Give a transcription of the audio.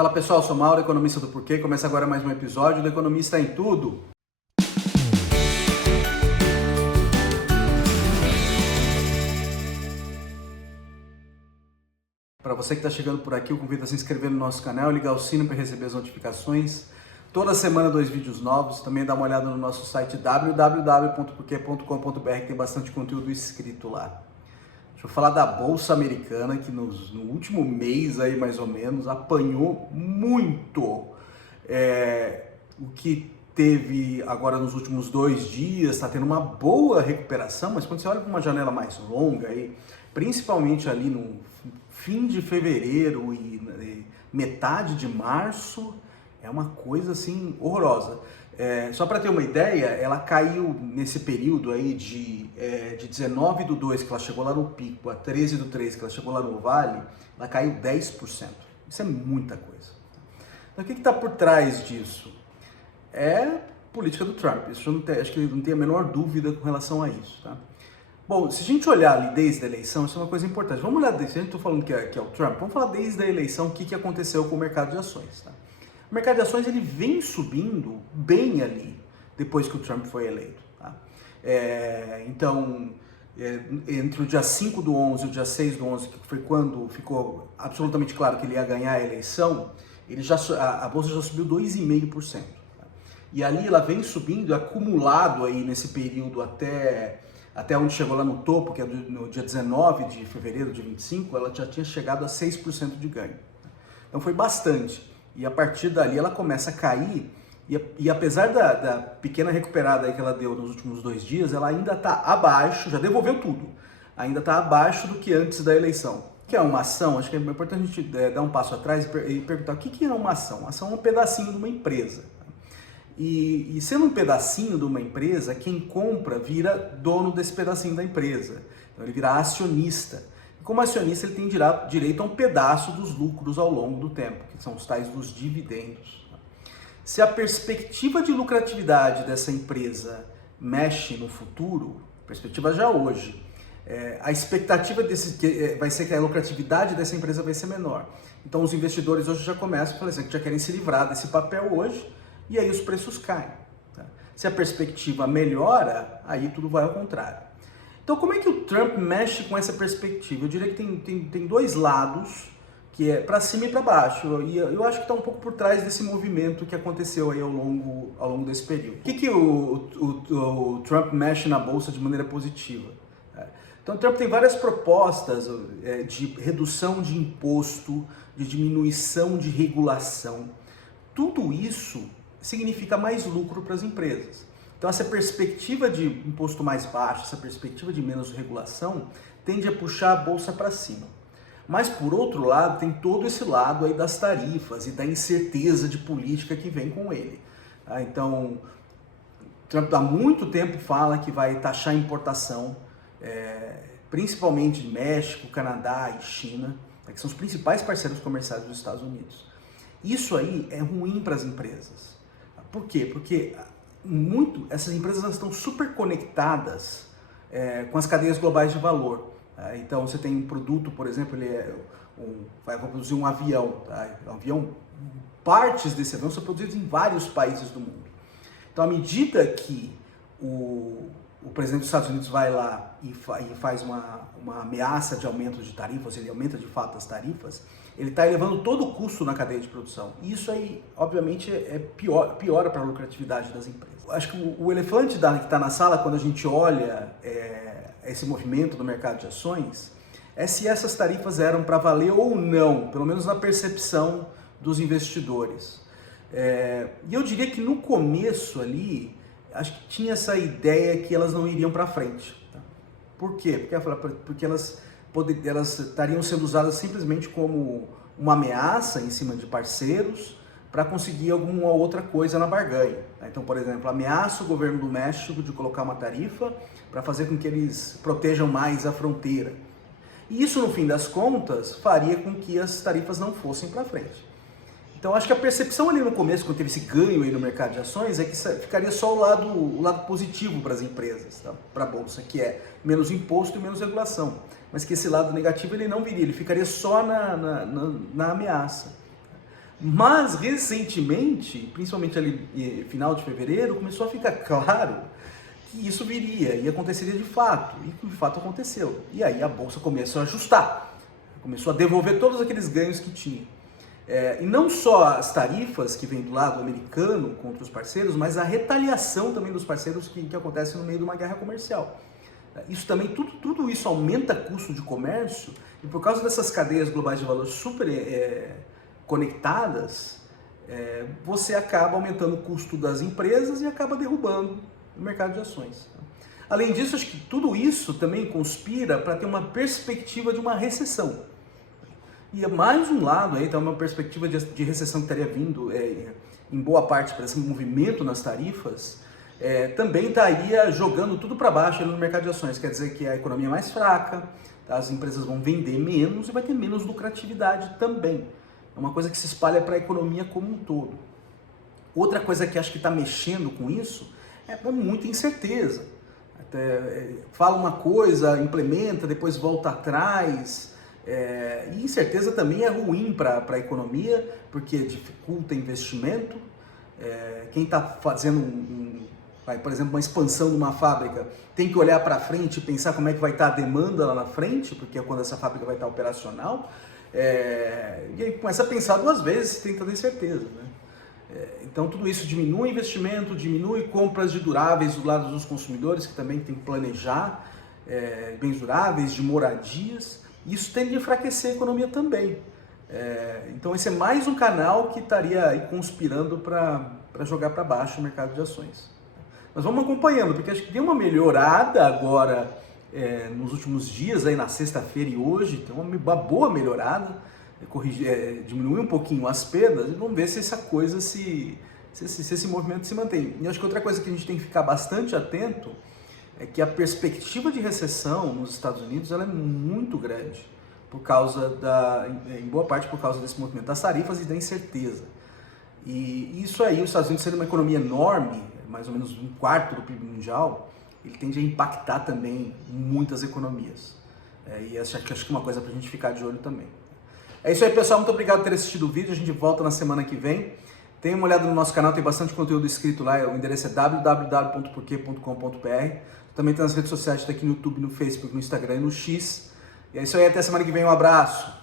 Fala pessoal, eu sou Mauro, economista do Porquê. Começa agora mais um episódio do Economista em Tudo. Para você que está chegando por aqui, eu convido a se inscrever no nosso canal e ligar o sino para receber as notificações. Toda semana 2 vídeos novos. Também dá uma olhada no nosso site www.porquê.com.br, que tem bastante conteúdo escrito lá. Deixa eu falar da Bolsa Americana, que no último mês aí mais ou menos apanhou muito. O que teve agora nos últimos 2 dias está tendo uma boa recuperação, mas quando você olha para uma janela mais longa, aí, principalmente ali no fim de fevereiro e metade de março, é uma coisa assim horrorosa. Só para ter uma ideia, ela caiu nesse período aí de 19/2, que ela chegou lá no pico, a 13/3, que ela chegou lá no vale, ela caiu 10%. Isso é muita coisa. Então o que está por trás disso? É política do Trump. Isso acho que não tem a menor dúvida com relação a isso. Tá? Bom, se a gente olhar ali desde a eleição, isso é uma coisa importante. Vamos olhar, se a gente está falando que é o Trump, vamos falar desde a eleição o que aconteceu com o mercado de ações. Tá? O mercado de ações ele vem subindo bem ali, depois que o Trump foi eleito. Tá? Entre o dia 5/11 e o dia 6/11, que foi quando ficou absolutamente claro que ele ia ganhar a eleição, a Bolsa já subiu 2,5%. Tá? E ali ela vem subindo, acumulado aí nesse período até onde chegou lá no topo, que é no dia 19 de fevereiro de 25, ela já tinha chegado a 6% de ganho. Então foi bastante. E a partir dali ela começa a cair, e apesar da pequena recuperada aí que ela deu nos últimos 2 dias, ela ainda está abaixo, já devolveu tudo, ainda está abaixo do que antes da eleição. O que é uma ação? Acho que é importante a gente dar um passo atrás e perguntar o que é uma ação? A ação é um pedacinho de uma empresa. E sendo um pedacinho de uma empresa, quem compra vira dono desse pedacinho da empresa. Então ele vira acionista. Como acionista, ele tem direito a um pedaço dos lucros ao longo do tempo, que são os tais dos dividendos. Se a perspectiva de lucratividade dessa empresa mexe no futuro, perspectiva já hoje, a expectativa vai ser que a lucratividade dessa empresa vai ser menor. Então os investidores hoje já começam a falar assim, que já querem se livrar desse papel hoje, e aí os preços caem. Tá? Se a perspectiva melhora, aí tudo vai ao contrário. Então, como é que o Trump mexe com essa perspectiva? Eu diria que tem 2 lados, que é para cima e para baixo. E eu acho que está um pouco por trás desse movimento que aconteceu aí ao longo desse período. O que o Trump mexe na Bolsa de maneira positiva? Então, o Trump tem várias propostas de redução de imposto, de diminuição de regulação. Tudo isso significa mais lucro para as empresas. Então essa perspectiva de imposto mais baixo, essa perspectiva de menos regulação, tende a puxar a bolsa para cima. Mas por outro lado, tem todo esse lado aí das tarifas e da incerteza de política que vem com ele. Então, Trump há muito tempo fala que vai taxar a importação, principalmente de México, Canadá e China, que são os principais parceiros comerciais dos Estados Unidos. Isso aí é ruim para as empresas. Por quê? Porque essas empresas estão super conectadas com as cadeias globais de valor. Tá? Então você tem um produto, por exemplo, vai produzir um avião. Tá? Partes desse avião são produzidas em vários países do mundo. Então à medida que o presidente dos Estados Unidos vai lá e faz uma ameaça de aumento de tarifas, ele aumenta de fato as tarifas, ele está elevando todo o custo na cadeia de produção. E isso aí, obviamente, piora para a lucratividade das empresas. Acho que o elefante que está na sala, quando a gente olha esse movimento do mercado de ações, é se essas tarifas eram para valer ou não, pelo menos na percepção dos investidores. E eu diria que no começo ali, acho que tinha essa ideia que elas não iriam para frente. Tá? Por quê? Porque elas estariam sendo usadas simplesmente como uma ameaça em cima de parceiros para conseguir alguma outra coisa na barganha. Tá? Então, por exemplo, ameaça o governo do México de colocar uma tarifa para fazer com que eles protejam mais a fronteira. E isso, no fim das contas, faria com que as tarifas não fossem para frente. Então, acho que a percepção ali no começo, quando teve esse ganho aí no mercado de ações, é que ficaria só o lado positivo para as empresas, tá? Para a Bolsa, que é menos imposto e menos regulação. Mas que esse lado negativo ele não viria, ele ficaria só na ameaça. Mas recentemente, principalmente ali final de fevereiro, começou a ficar claro que isso viria e aconteceria de fato, e de fato aconteceu. E aí a bolsa começou a ajustar, começou a devolver todos aqueles ganhos que tinha. E não só as tarifas que vêm do lado americano contra os parceiros, mas a retaliação também dos parceiros que acontece no meio de uma guerra comercial. Isso também, tudo isso aumenta custo de comércio, e por causa dessas cadeias globais de valor super conectadas, você acaba aumentando o custo das empresas e acaba derrubando o mercado de ações. Além disso, acho que tudo isso também conspira para ter uma perspectiva de uma recessão. E mais um lado aí, então, uma perspectiva de recessão que estaria vindo em boa parte para esse movimento nas tarifas, também estaria jogando tudo para baixo no mercado de ações. Quer dizer que a economia é mais fraca, tá? As empresas vão vender menos e vai ter menos lucratividade também. É uma coisa que se espalha para a economia como um todo. Outra coisa que acho que está mexendo com isso é muita incerteza. Fala uma coisa, implementa, depois volta atrás. E incerteza também é ruim para a economia, porque dificulta investimento. Quem está fazendo, por exemplo, uma expansão de uma fábrica, tem que olhar para frente e pensar como é que vai estar a demanda lá na frente, porque é quando essa fábrica vai estar operacional. E aí começa a pensar duas vezes se tem tanta incerteza, né? Então tudo isso diminui o investimento, diminui compras de duráveis do lado dos consumidores, que também tem que planejar bens duráveis, de moradias. Isso tende a enfraquecer a economia também. Então esse é mais um canal que estaria aí conspirando para jogar para baixo o mercado de ações. Mas vamos acompanhando, porque acho que deu uma melhorada agora nos últimos dias, aí na sexta-feira e hoje, tem uma boa melhorada, diminuiu um pouquinho as perdas, e vamos ver se essa coisa, se esse movimento se mantém. E acho que outra coisa que a gente tem que ficar bastante atento é que a perspectiva de recessão nos Estados Unidos ela é muito grande, em boa parte por causa desse movimento das tarifas e da incerteza. E isso aí, os Estados Unidos sendo uma economia enorme, mais ou menos um quarto do PIB mundial, ele tende a impactar também muitas economias. E acho que é uma coisa para a gente ficar de olho também. É isso aí, pessoal. Muito obrigado por ter assistido o vídeo. A gente volta na semana que vem. Tenha uma olhada no nosso canal, tem bastante conteúdo escrito lá. O endereço é www.porquê.com.br. Também tem nas redes sociais, está aqui no YouTube, no Facebook, no Instagram e no X. E é isso aí, até semana que vem. Um abraço.